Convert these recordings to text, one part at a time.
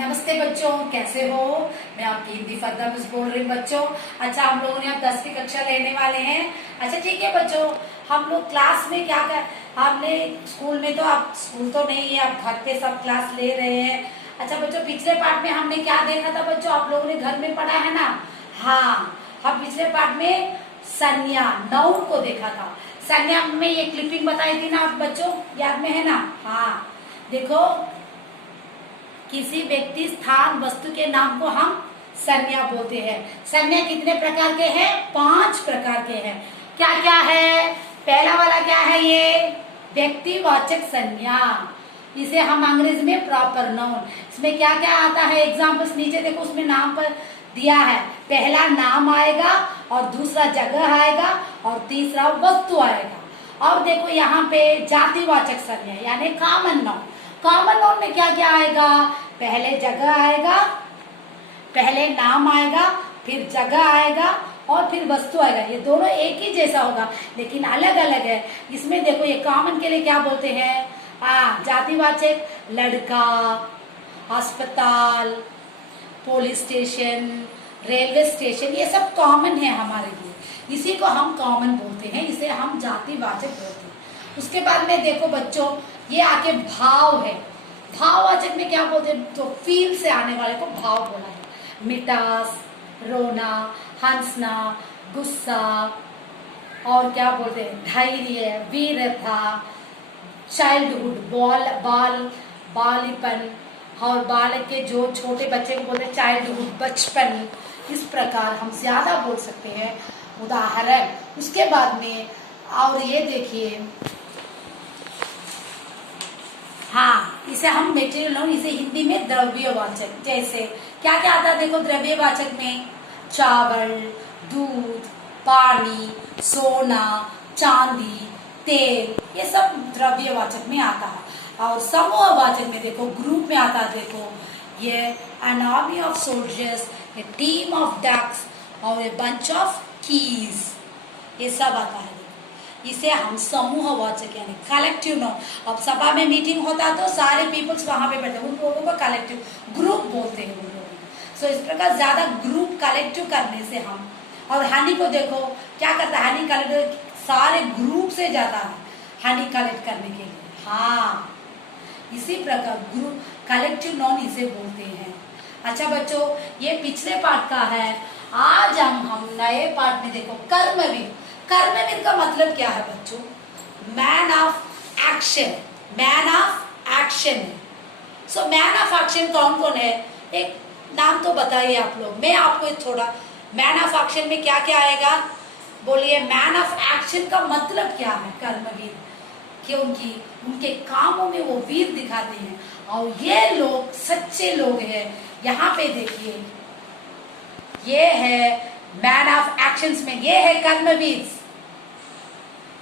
नमस्ते बच्चों, कैसे हो। मैं आपकी हिंदी फर्दा मिस बोल रही हूँ बच्चों। अच्छा, हम लोगों ने अब 10वीं कक्षा लेने वाले हैं। अच्छा ठीक है बच्चों, हम लोग क्लास में क्या कर, हमने स्कूल में तो अब स्कूल तो नहीं है, अब घर पे सब क्लास ले रहे हैं। अच्छा बच्चों, पिछले पार्ट में हमने क्या देखा था बच्चों, आप लोगों ने घर में पढ़ा है ना। हाँ, हम पिछले पार्ट में संज्ञा नाउन को देखा था। संज्ञा में ये क्लिपिंग बताई थी ना आप बच्चों, याद में है ना। हाँ देखो, किसी व्यक्ति स्थान वस्तु के नाम को हम संज्ञा बोलते हैं। संज्ञा कितने प्रकार के हैं? 5 प्रकार के हैं। क्या क्या है? पहला वाला क्या है? ये व्यक्तिवाचक संज्ञा, इसे हम अंग्रेजी में प्रॉपर नाउन। इसमें क्या क्या आता है? एग्जाम्पल्स नीचे देखो, उसमें नाम पर दिया है। पहला नाम आएगा और दूसरा जगह आएगा और तीसरा वस्तु आएगा। और देखो यहाँ पे जातिवाचक संज्ञा यानी कॉमन नाउन। कॉमन नाउन में क्या क्या आएगा? पहले जगह आएगा, पहले नाम आएगा, फिर जगह आएगा और फिर वस्तु आएगा। ये दोनों एक ही जैसा होगा लेकिन अलग अलग है। इसमें देखो, ये कॉमन के लिए क्या बोलते हैं? जातिवाचक लड़का, अस्पताल, पुलिस स्टेशन, रेलवे स्टेशन, ये सब कॉमन है हमारे लिए। इसी को हम कॉमन बोलते हैं, इसे हम जातिवाचक बोलते हैं। उसके बाद में देखो बच्चों, ये आके भाव है। भाववाचक में क्या बोलते हैं? तो फील से आने वाले को भाव बोला है। मिठास, रोना, हंसना, गुस्सा, और क्या बोलते हैं? धैर्य, वीरता, चाइल्डहुड, बालीपन, और बालक के जो छोटे बच्चे को बोलते हैं चाइल्डहुड, बचपन। इस प्रकार हम ज्यादा बोल सकते हैं उदाहरण। उसके बाद में और ये देखिए, हाँ, इसे हम मेटेरियल नाउन, इसे हिंदी में द्रव्यवाचक। जैसे क्या क्या आता है देखो द्रव्यवाचक में? चावल, दूध, पानी, सोना, चांदी, तेल, ये सब द्रव्यवाचक में आता है। और समूहवाचक में देखो, ग्रुप में आता है। देखो ये an army of soldiers, a team of ducks और ए बंच ऑफ कीज, ये सब आता है। इसे हम समूहवाचक यानी कलेक्टिव नाउन। अब सभा में मीटिंग होता तो सारे पीपल्स वहां पे बैठे, उन लोगों को कलेक्टिव ग्रुप बोलते हैं उन लोग। सो इस प्रकार ज्यादा ग्रुप कलेक्टिव करने से हम, और हनी को देखो क्या करता है, हनी कलेक्ट सारे ग्रुप से जाता है हनी कलेक्ट करने के लिए। हाँ, इसी प्रकार ग्रुप कलेक्टिव नाउन इसे बोलते हैं। अच्छा बच्चों, ये पिछले पार्ट का है। आज हम नए पार्ट में देखो कर्मवीर। कर्मवीर का मतलब क्या है बच्चों? Man of action. Man of action. So man of action कौन कौन है? एक नाम तो बताइए आप लोग, मैं आपको थोड़ा। मैन ऑफ एक्शन में क्या क्या आएगा? बोलिए, मैन ऑफ एक्शन का मतलब क्या है? कर्मवीर, क्योंकि उनके कामों में वो वीर दिखाते हैं और ये लोग सच्चे लोग हैं। यहाँ पे देखिए, ये है मैन ऑफ एक्शंस में, ये है कर्मवीर।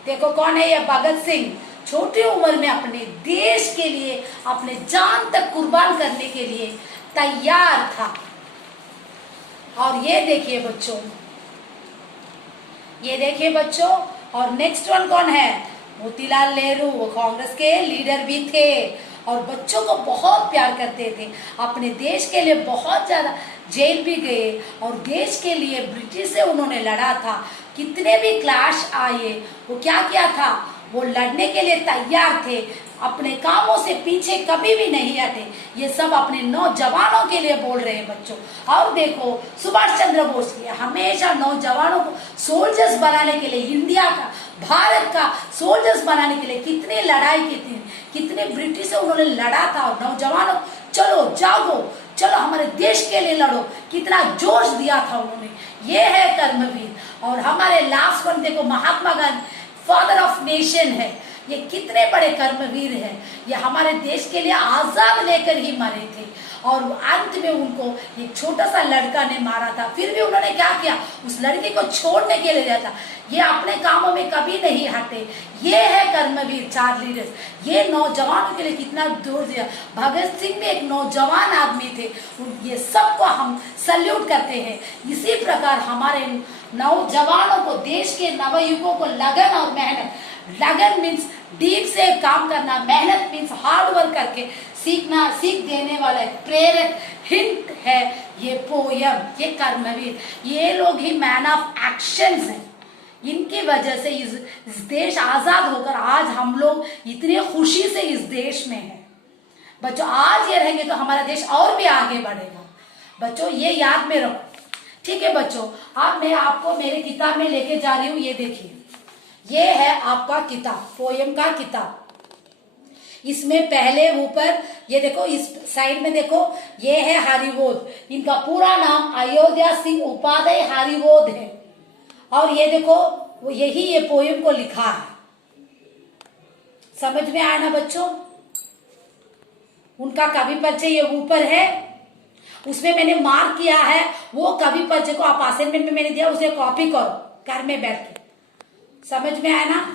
देखो कौन है ये? भगत सिंह। छोटी उम्र में अपने देश के लिए अपने जान तक कुर्बान करने के लिए तैयार था। और ये देखिए बच्चों, ये देखिए बच्चों, और नेक्स्ट वन कौन है? मोतीलाल नेहरू। वो कांग्रेस के लीडर भी थे और बच्चों को बहुत प्यार करते थे। अपने देश के लिए बहुत ज्यादा जेल भी गए और देश के लिए ब्रिटिश से उन्होंने लड़ा था। कितने भी क्लैश आए, वो क्या किया था? वो लड़ने के लिए तैयार थे। अपने कामों से पीछे कभी भी नहीं हटे। ये सब अपने नौजवानों के लिए बोल रहे हैं बच्चों। और देखो, सुभाष चंद्र बोस ने हमेशा नौजवानों को सोल्जर्स बनाने के लिए, इंडिया का, भारत का सोल्जर्स बनाने के लिए कितनी लड़ाई की थी, कितने ब्रिटिश से उन्होंने लड़ा था। और नौजवानों, चलो जागो, चलो हमारे देश के लिए लड़ो, कितना जोश दिया था उन्होंने। ये है कर्मवीर। और हमारे लास्ट वन देखो, Mahatma Gandhi, father of nation है। ये कितने बड़े कर्मवीर हैं। ये हमारे देश के लिए आजाद लेकर ही मरे थे और अंत में उनको एक छोटा सा लड़का ने मारा था, फिर भी उन्होंने क्या किया? उस लड़के को छोड़ने के लिए दिया था। ये अपने कामों में कभी नहीं हटे। ये है कर्मवीर, 4 लीडर्स। ये नौजवानों के लिए कितना जोर दिया। भगत सिंह भी एक नौजवान आदमी थे। ये सबको हम सल्यूट करते हैं। इसी प्रकार हमारे नौजवानों को, देश के नवयुगों को लगन और मेहनत, लगन मीन्स डीप से काम करना, मेहनत मीन्स हार्ड वर्क करके सीख देने वाला एक प्रेरक हिंट है ये पोयम, ये कर्मवीर। ये लोग ही मैन ऑफ एक्शंस हैं। इनकी वजह से इस देश आजाद होकर आज हम लोग इतनी खुशी से इस देश में हैं। बच्चों आज ये रहेंगे तो हमारा देश और भी आगे बढ़ेगा। बच्चों ये याद में रखो, ठीक है बच्चों। अब मैं आपको मेरे किताब में लेके जा रही हूँ। ये देखिए, ये है आपका किताब, पोयम का किताब। इसमें पहले ऊपर ये देखो, इस साइड में देखो, ये है हरिवोध। इनका पूरा नाम अयोध्या सिंह उपाध्याय हरिवोध है। और ये देखो, वो यही ये पोयम को लिखा है। समझ में आया ना बच्चों? उनका कवि परिचय ये ऊपर है, उसमें मैंने मार्क किया है। वो कवि परिचय को आप असाइनमेंट में मैंने दिया, उसे कॉपी करो घर में बैठ के। समझ में आया ना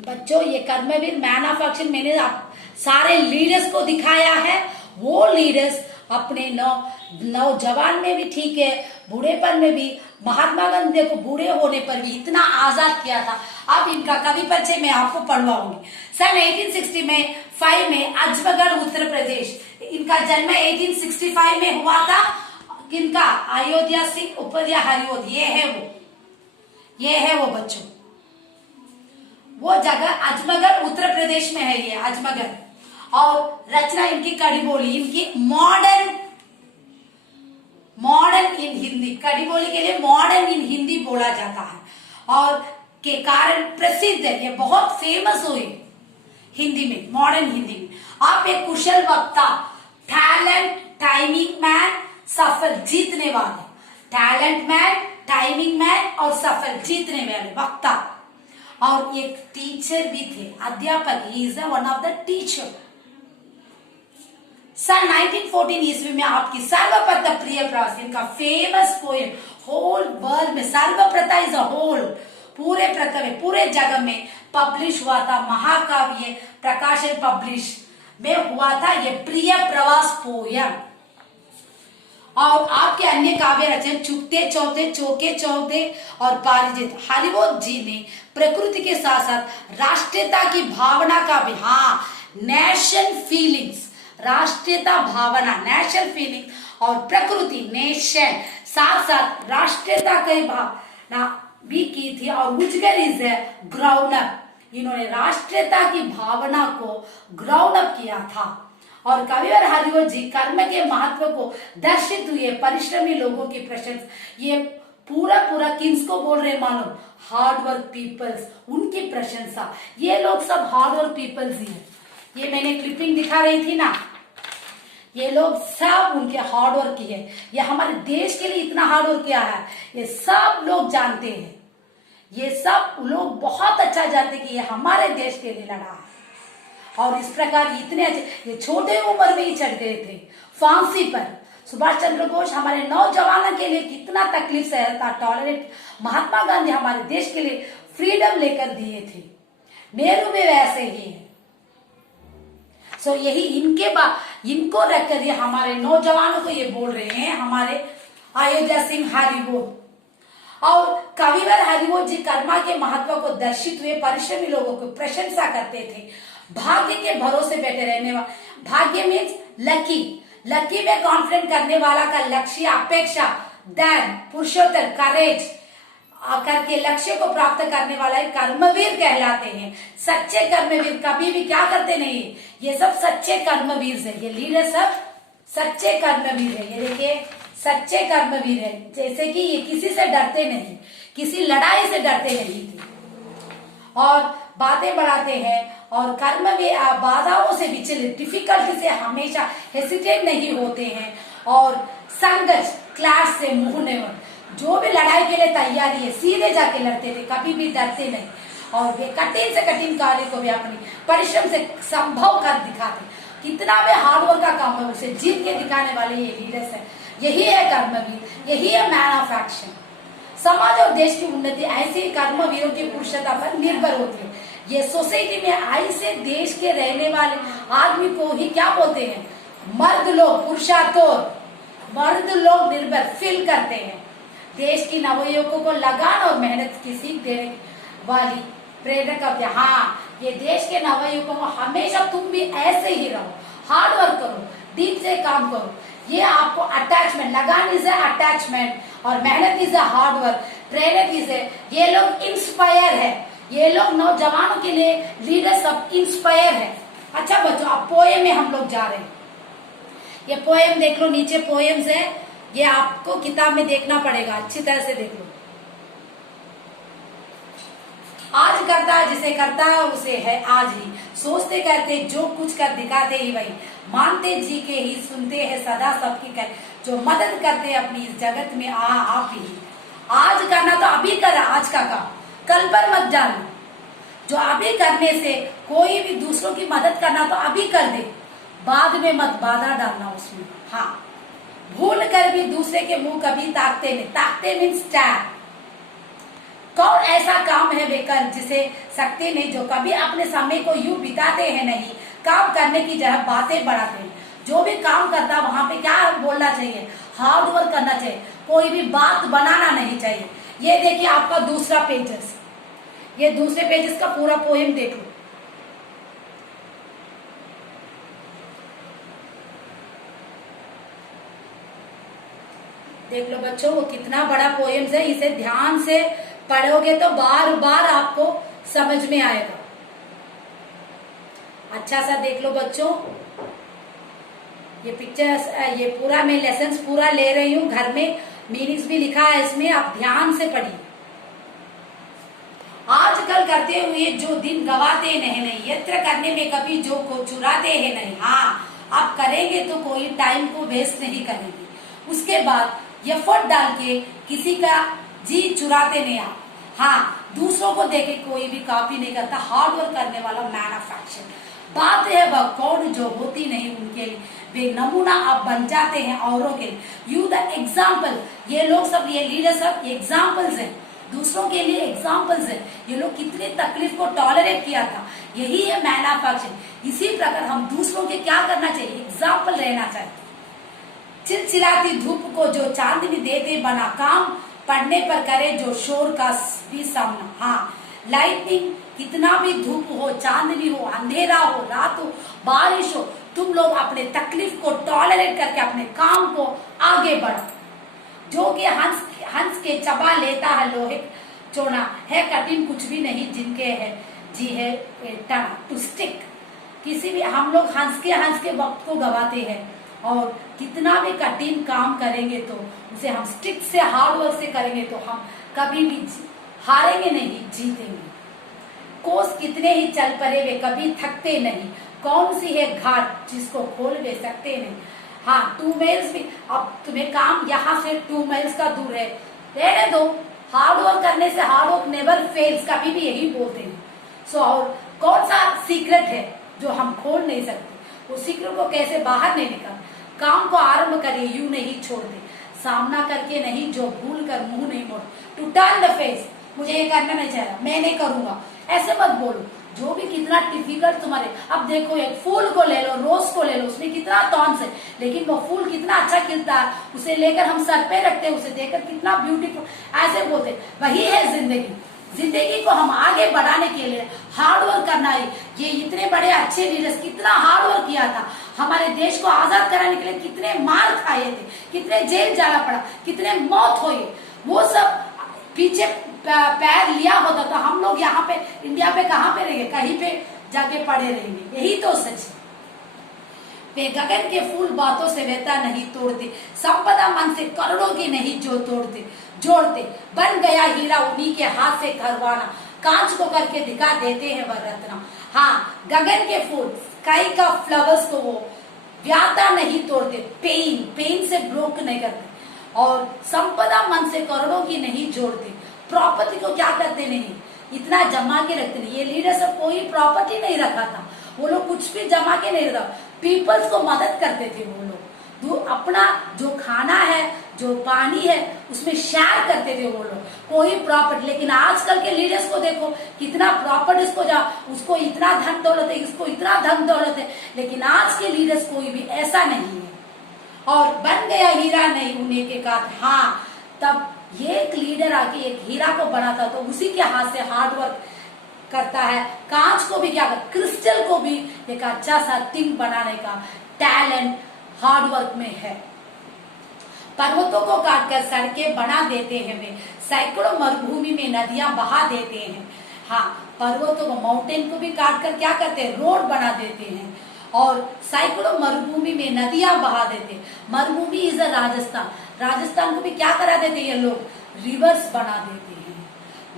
बच्चों? ये कर्मवीर मैन ऑफ एक्शन मैंने आप सारे लीडर्स को दिखाया है। वो लीडर्स अपने नौजवान में भी ठीक है, बूढ़ेपन में भी, महात्मा गांधी को बूढ़े होने पर भी इतना आजाद किया था। अब इनका कवि परिचय मैं आपको पढ़वाऊंगी। सन 1865 में अजमगढ़ उत्तर प्रदेश, इनका जन्म 1865 में हुआ था। किनका? अयोध्या सिंह उपाध्याय हरिवोध। ये है वो बच्चों, वो जगह अजमगढ़ उत्तर प्रदेश में है। ये अजमगढ़। और रचना इनकी कड़ी बोली, इनकी मॉडर्न इन हिंदी, कड़ी बोली के लिए मॉडर्न इन हिंदी बोला जाता है और के कारण प्रसिद्ध है। ये बहुत फेमस हुए हिंदी में, मॉडर्न हिंदी में। आप एक कुशल वक्ता, टैलेंट, टाइमिंग मैन, सफल जीतने वाले, टैलेंट मैन, टाइमिंग मैन और सफल जीतने वाले वक्ता। और एक टीचर भी थे, अध्यापक। He is one of the teacher. सन 1914 ईस्वी में आपकी सर्वप्रथम प्रिय प्रवास, इनका फेमस पोएम होल वर्ल्ड में, सर्वप्रथम इज अ होल, पूरे प्रथम है, पूरे जगत में पब्लिश हुआ था। महाकाव्य प्रकाशन पब्लिश में हुआ था ये प्रिय प्रवास पोयम। और आपके अन्य काव्य रचन चुपते चौथे, चौके चौथे और पारिजित। हरिवोध जी ने प्रकृति के साथ साथ राष्ट्रीयता की भावना का भी, हाँ, नेशन फीलिंग्स, राष्ट्रीयता भावना, नेशनल फीलिंग और प्रकृति, नेशन, साथ साथ राष्ट्रीयता की भावना भी की थी। और उजगर इज ग्राउंड अप, इन्होंने राष्ट्रीयता की भावना को ग्राउंड अप किया था। और कविवर हरिवोध जी कर्म के महत्व को दर्शित हुए परिश्रमी लोगों की प्रशंसा। ये पूरा किसको बोल रहे मालूम? हार्ड वर्क पीपल्स, उनकी प्रशंसा। ये लोग सब हार्ड वर्क पीपल्स ही है। ये मैंने क्लिपिंग दिखा रही थी ना, ये लोग सब उनके हार्ड वर्क की है। ये हमारे देश के लिए इतना हार्ड वर्क किया है, ये सब लोग जानते हैं। ये सब लोग बहुत अच्छा जानते हैं कि ये हमारे देश के लिए लड़ा है। और इस प्रकार इतने अच्छे, ये छोटे उम्र में ही चढ़ गए थे फांसी पर। सुभाष चंद्र बोस हमारे नौजवानों के लिए कितना तकलीफ सहता, टॉलरेट। महात्मा गांधी हमारे देश के लिए फ्रीडम लेकर दिए थे। नेहरू भी वैसे ही है। सो यही इनको रखकर ये हमारे नौजवानों को ये बोल रहे हैं, हमारे अयोध्या सिंह हरिवोध। और कविवर हरिवोध जी कर्मा के महत्व को दर्शित हुए परिश्रमी लोगों को प्रशंसा करते थे। भाग्य के भरोसे बैठे रहने वाला, भाग्य मीन्स लकी में कॉन्फिडेंट करने वाला का लक्ष्य, अपेक्षा, धैर्य, पुरुषोत्तर, करेज करके लक्ष्य को प्राप्त करने वाला कर्मवीर कहलाते हैं। सच्चे कर्मवीर कभी भी क्या करते नहीं, ये सब सच्चे कर्मवीर है। ये लीडर सब सच्चे कर्मवीर है। ये देखिए, सच्चे कर्मवीर है। जैसे कि ये किसी से डरते नहीं, किसी लड़ाई से डरते नहीं थे और बातें बढ़ाते हैं। और कर्म में बाधाओं से विचलित, डिफिकल्टी से हमेशा हेसिटेट नहीं होते हैं। और संघर्ष, क्लास से मुंह नहीं, जो भी लड़ाई के लिए तैयारी है सीधे जाके लड़ते थे, कभी भी डरते नहीं। और वे कठिन से कठिन कार्य को भी अपनी परिश्रम से संभव कर दिखाते। कितना भी हार्डवर्क का काम है उसे जीत के दिखाने वाले ये लीडर्स है। यही है कर्मवीर, यही है मैन ऑफ एक्शन। समाज और देश की उन्नति ऐसे कर्मवीरों की पुरुषता पर निर्भर होती है। ये सोसाइटी में ऐसे देश के रहने वाले आदमी को ही क्या बोलते हैं? मर्द लोग, पुरुषार्थोर मर्द लोग निर्भर फील करते हैं। देश की नवयुवकों को लगान और मेहनत की सीख देने वाली प्रेरणा करते हैं। हाँ, ये देश के नवयुवकों को हमेशा तुम भी ऐसे ही रहो, हार्ड वर्क करो, डीप से काम करो। ये आपको अटैचमेंट, लगान इज अटैचमेंट और मेहनत इज हार्ड वर्क, प्रेरित इज ये लोग इंस्पायर है, ये लोग नौजवानों के लिए लीडर सब इंस्पायर है। अच्छा बच्चों, अब पोएम में हम लोग जा रहे हैं। ये पोएम देख लो, नीचे पोएम्स है, ये आपको किताब में देखना पड़ेगा, अच्छी तरह से देख लो। आज करता है जिसे करता है उसे है आज ही, सोचते करते जो कुछ कर दिखाते ही वही, मानते जी के ही सुनते हैं सदा सबकी कह, जो मदद करते अपनी इस जगत में आप ही। आज करना तो अभी करा, आज का काम कल पर मत जाना। जो अभी करने से कोई भी दूसरों की मदद करना तो अभी कर दे, बाद में मत बाधा डालना उसमें। हाँ, भूल कर भी दूसरे के मुंह कभी ताकते नहीं, ताकते मीन्स स्टैप। कौन ऐसा काम है बेकर जिसे सकते नहीं, जो कभी अपने समय को यूं बिताते हैं नहीं, काम करने की जगह बातें बढ़ाते हैं। जो भी काम करता है वहां पे क्या बोलना चाहिए, हार्ड वर्क करना चाहिए, कोई भी बात बनाना नहीं चाहिए। ये देखिए आपका दूसरा पेजेस, ये दूसरे पेजेस का पूरा पोएम देख लो। देख लो बच्चों, वो कितना बड़ा पोएम्स है, इसे ध्यान से पढ़ोगे तो बार बार आपको समझ में आएगा। अच्छा सा देख लो बच्चों, ये पिक्चर्स, ये पूरा मैं लेसन पूरा ले रही हूँ, घर में मीनिंग्स भी लिखा है इसमें, आप ध्यान से पढ़िए। आजकल करते हुए जो दिन गवाते नहीं, यत्र करने में कभी जो को चुराते हैं नहीं। हाँ, आप करेंगे तो कोई टाइम को वेस्ट नहीं करेंगे, उसके बाद एफर्ट डाल के किसी का जी चुराते नहीं आप। हाँ, दूसरों को देखे कोई भी कॉपी नहीं करता, हार्ड वर्क करने वाला मैन ऑफ एक्शन। बात है वह कौन जो होती नहीं उनके लिए, वे नमूना आप बन जाते हैं औरों के लिए। यू द एग्जाम्पल, ये लोग सब, ये लीडर सब एग्जाम्पल्स हैं, दूसरों के लिए एग्जाम्पल्स हैं। ये लोग कितनी तकलीफ को टॉलरेट किया था, यही है मैन ऑफ एक्शन। इसी प्रकार हम दूसरों के क्या करना चाहिए, एग्जाम्पल रहना चाहिए। चिलचिलाती धूप को जो चांदनी देते बना काम, पढ़ने पर करे जो शोर का भी सामना। हाँ, लाइटनिंग, कितना भी धूप हो, चांदनी हो, अंधेरा हो, रात हो, बारिश हो, तुम लोग अपने तकलीफ को टॉलरेट करके अपने काम को आगे बढ़ो। जो कि हंस के चबा लेता है लोहे चोना, है कठिन कुछ भी नहीं जिनके है जी है टना टू स्टिक। किसी भी हम लोग हंस के वक्त को गवाते हैं, और कितना भी कठिन काम करेंगे तो उसे हम स्टिक से, हार्ड वर्क से करेंगे तो हम कभी भी हारेंगे नहीं, जीतेंगे। कोस कितने ही चल पड़े वे कभी थकते नहीं, कौन सी है घाट जिसको खोल वे सकते नहीं। हाँ, 2 माइल्स भी, अब तुम्हें काम यहाँ से 2 माइल्स का दूर है, रहने दो। हार्ड वर्क करने से हार्ड वर्क नेवर फेल्स, कभी भी यही बोलते हैं। सो और कौन सा सीक्रेट है जो हम खोल नहीं सकते, वो सीक्रेट को कैसे बाहर नहीं निकाल। काम को आरंभ करिए, यूं नहीं छोड़ते, सामना करके नहीं, जो भूल कर मुंह नहीं मोड़। टू टर्न द फेस, मुझे ये करना नहीं चाहिए, मैं नहीं करूंगा, ऐसे मत बोलो। जो भी कितना डिफिकल्ट तुम्हारे, अब देखो एक फूल को ले लो, रोज को ले लो, उसमें कितना टॉन्स है, लेकिन वो फूल कितना अच्छा खिलता है, उसे लेकर हम सर पे रखते हैं, उसे देखकर कितना ब्यूटीफुल, ऐसे बोलते। वही है जिंदगी। जिंदगी को हम आगे बढ़ाने के लिए हार्ड वर्क करना है। ये इतने बड़े अच्छे लीडर्स कितना हार्ड वर्क किया था, हमारे देश को आजाद कराने के लिए कितने मार खाए थे, कितने जेल जाना पड़ा, कितने मौत हुई, वो सब पीछे पैर लिया होता तो हम लोग यहाँ पे इंडिया पे कहाँ पे रहेंगे, कहीं पे जाके पड़े रहेंगे। यही तो सच है। वे गगन के फूल बातों से वेता नहीं तोड़ते, संपदा मन से करोड़ों की नहीं जो तोड़ते जोड़ते। बन गया हीरा उन्हीं के हाथ से घरवाना, कांच को करके दिखा देते हैं वह रत्ना। हाँ, गगन के फूल, स्काई का फ्लावर्स को वो व्याता नहीं तोड़ते, पेन से ब्रोक नहीं करते। और संपदा मन से करोड़ों की नहीं जोड़ते, प्रॉपर्टी को क्या करते नहीं, इतना जमा के रखते नहीं। ये लीडर सब कोई प्रॉपर्टी नहीं रखा था, वो लोग कुछ भी जमा के नहीं रखा, पीपल्स को मदद करते थे वो लोग। अपना जो खाना है, जो पानी है, उसमें शेयर करते थे वो लोग, कोई प्रॉपर्टी। लेकिन आजकल के लीडर्स को देखो, कितना प्रॉपर्टीज को जा, उसको इतना धन दौलत है, इसको इतना धन दौलत है, लेकिन आज के लीडर्स कोई भी ऐसा नहीं है। और बन गया हीरा नहीं उन्हीं के काट। हाँ, तब ये एक लीडर आके एक हीरा को बना था, तो उसी के हाथ से हार्ड वर्क करता है, कांच को भी क्या करता, क्रिस्टल को भी एक अच्छा सा थिंग बनाने का टैलेंट हार्डवर्क में है। पर्वतों को काटकर सड़कें बना देते हैं वे, सैकड़ों मरुभूमि में नदियां बहा देते हैं। हाँ, पर्वतों को, माउंटेन को भी काटकर क्या करते हैं, रोड बना देते हैं, और सैकड़ों मरुभूमि में नदियां बहा देते हैं। मरुभूमि इज राजस्थान, राजस्थान को भी क्या करा देते हैं ये लोग, रिवर्स बना देते हैं।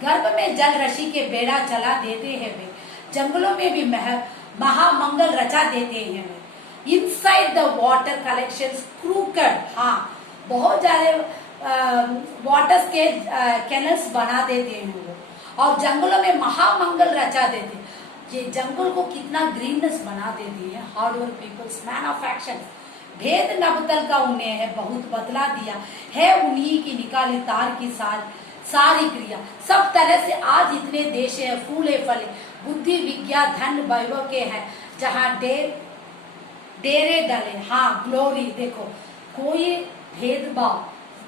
गर्भ में जल रशी के बेड़ा चला देते हैं वे, जंगलों में भी महामंगल रचा देते हैं वे। इनसाइड द वाटर कलेक्शन क्रूकड, हाँ बहुत सारे वाटर्स के कैनल्स बना देते हैं वो, और जंगलों में महामंगल रचा देते हैं। ये जंगल को कितना ग्रीननेस बना देती है। Hard work peoples, man of action. भेद नबतल का उन्हें है बहुत बदला दिया है, उन्हीं की निकाली तार की सारी क्रिया। सब तरह से आज इतने देश है, फूले फले, बुद्धि विज्ञान धन वैभव के हैं, जहाँ डेरे डले। हाँ, ग्लोरी, देखो कोई भेदभाव,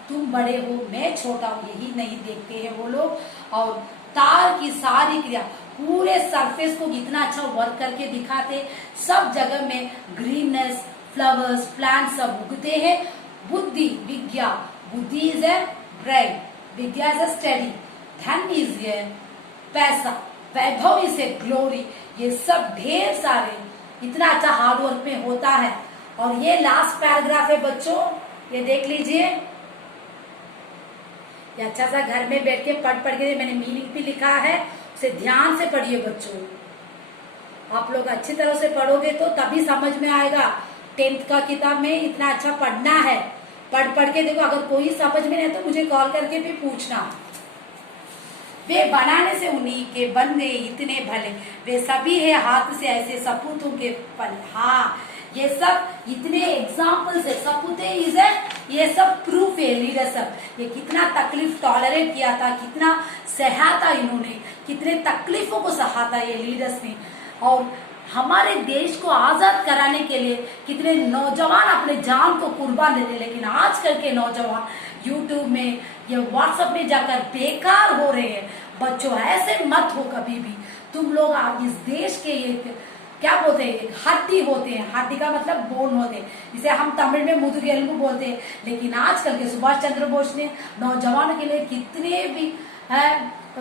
तुम बड़े हो मैं छोटा हूँ, यही नहीं देखते हैं वो लोग। और तार की सारी क्रिया, पूरे सरफेस को इतना अच्छा वर्क करके दिखाते, सब जगह में ग्रीननेस, फ्लावर्स, प्लांट सब उगते हैं। बुद्धि विज्ञा, बुद्धि is a bright, Vidya is a study, धन इज ए पैसा, वैभव इज ए ग्लोरी। ये सब ढेर सारे इतना अच्छा हार्डवर्क में होता है। और ये लास्ट पैराग्राफ है बच्चों, ये देख लीजिए, ये अच्छा सा घर में बैठ के पढ़ के मैंने मीनिंग भी लिखा है, उसे ध्यान से पढ़िए बच्चों। आप लोग अच्छी तरह से पढ़ोगे तो तभी समझ में आएगा। 10th का किताब में इतना अच्छा पढ़ना है, पढ़ के देखो, अगर कोई समझ में नहीं तो मुझे कॉल करके भी पूछना। वे बनाने से उन्हीं के बन गए इतने भले, वे सभी है हाथ से ऐसे सपूतों के पल। हाँ, ये सब इतने एग्जाम्पल्स है, सपूते इज है, ये सब प्रूफ है लीडर सब। ये कितना तकलीफ टॉलरेट किया था, कितना सहा था इन्होंने, कितने तकलीफों को सहा था ये लीडर्स ने। और हमारे देश को आजाद कराने के लिए कितने नौजवान अपने जान को कुर्बान देते, लेकिन आजकल के नौजवान यूट्यूब में या व्हाट्सएप में जाकर बेकार हो रहे हैं। बच्चों ऐसे मत हो कभी भी। तुम लोग आज इस देश के एक क्या बोलते हैं, एक हड्डी होते हैं, हड्डी का मतलब बोन होते हैं, जिसे हम तमिल में मुदुगेलुगु बोलते हैं। लेकिन आजकल के सुभाष चंद्र बोस ने नौजवानों के लिए कितने भी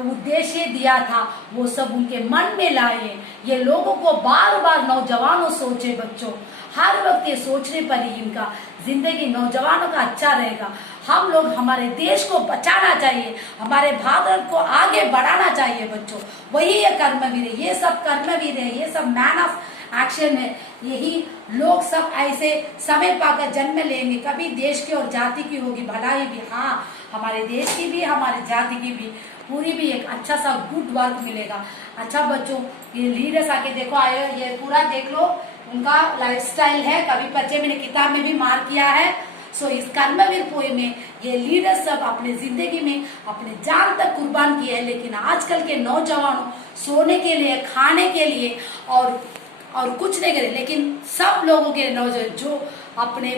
उद्देश्य दिया था, वो सब उनके मन में लाए। ये लोगों को बार बार नौजवानों सोचे बच्चों, हर वक्त ये सोचने पर ही इनका जिंदगी नौजवानों का अच्छा रहेगा। हम लोग हमारे देश को बचाना चाहिए, हमारे भारत को आगे बढ़ाना चाहिए बच्चों। वही ये कर्मवीर है, ये सब कर्मवीर है, ये सब मैन ऑफ एक्शन है। यही लोग सब ऐसे समय पाकर जन्म लेंगे, कभी देश की और जाति की होगी भलाई भी। हाँ, हमारे देश की भी, हमारी जाति की भी, पूरी भी एक अच्छा सा गुड वर्क मिलेगा। अच्छा बच्चों, ये लीडर्स आके देखो, आए ये पूरा देख लो, उनका लाइफस्टाइल है, कवि परिचय मैंने किताब में भी मार्क किया है। सो इस कर्मवीर पोएम में ये लीडर्स सब अपने जिंदगी में अपने जान तक कुर्बान किए हैं। लेकिन आजकल के नौजवानों सोने के लिए, खाने के लिए और कुछ नहीं करे। लेकिन सब लोगों के नौजवान जो अपने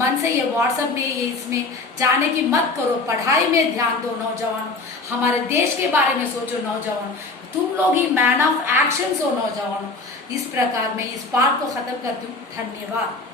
मन से ये व्हाट्सएप में, ये इसमें जाने की मत करो, पढ़ाई में ध्यान दो नौजवान, हमारे देश के बारे में सोचो नौजवान, तुम लोग ही मैन ऑफ एक्शन हो नौजवानों। इस प्रकार मैं इस बात को खत्म करती हूँ। धन्यवाद।